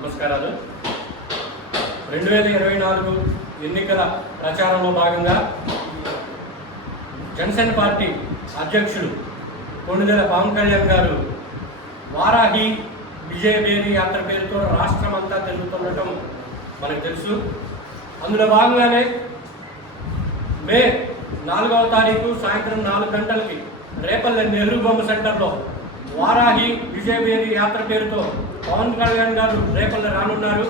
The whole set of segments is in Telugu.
నమస్కారాలు. రెండు వేల ఇరవై నాలుగు ఎన్నికల ప్రచారంలో భాగంగా జనసేన పార్టీ అధ్యక్షుడు కొణిదెల పవన్ కళ్యాణ్ గారు వారాహి విజయబేరి యాత్ర పేరుతో రాష్ట్రం అంతా తిరుగుతుండటం మనకు తెలుసు. అందులో భాగంగానే మే నాలుగవ తారీఖు సాయంత్రం నాలుగు గంటలకి రేపల్లె నెహ్రూ బొమ్మ సెంటర్లో వారాహి విజయబేరి యాత్ర పేరుతో పవన్ కళ్యాణ్ గారు రేపల్ల రానున్నారు.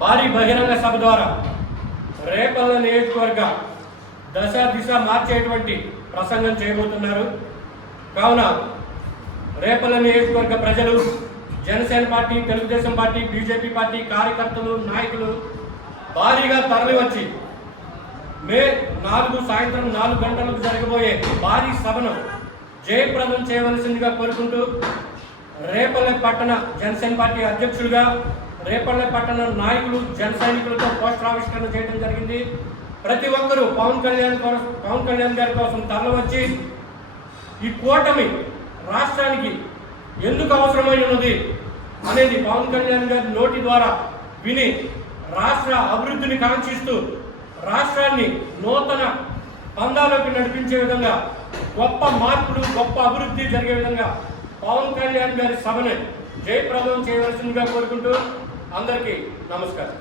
భారీ బహిరంగ సభ ద్వారా రేపల్ల నియోజకవర్గ దశ దిశ మార్చేటువంటి ప్రసంగం చేయబోతున్నారు. కావున రేపల్ల నియోజకవర్గ ప్రజలు Janasena party Telugu Desam party BJP party కార్యకర్తలు నాయకులు భారీగా తరలివచ్చి మే నాలుగు సాయంత్రం నాలుగు గంటలకు జరగబోయే భారీ సభను జయప్రదం చేయవలసిందిగా కోరుకుంటూ రేపల్లె పట్టణ జనసేన పార్టీ అధ్యక్షుడిగా రేపల్లె పట్టణ నాయకులు జన సైనికులతో పోస్టర్ ఆవిష్కరణ చేయడం జరిగింది. ప్రతి ఒక్కరూ పవన్ కళ్యాణ్ కోసం పవన్ కళ్యాణ్ గారి కోసం తరలివచ్చి ఈ కూటమి రాష్ట్రానికి ఎందుకు అవసరమై ఉన్నది అనేది పవన్ కళ్యాణ్ గారి నోటి ద్వారా విని రాష్ట్ర అభివృద్ధిని కాంక్షిస్తూ రాష్ట్రాన్ని నూతన పందాలోకి నడిపించే విధంగా గొప్ప మార్పులు గొప్ప అభివృద్ధి జరిగే విధంగా పవన్ కళ్యాణ్ గారి సభను జయప్రదం చేయవలసిందిగా కోరుకుంటూ అందరికీ నమస్కారం.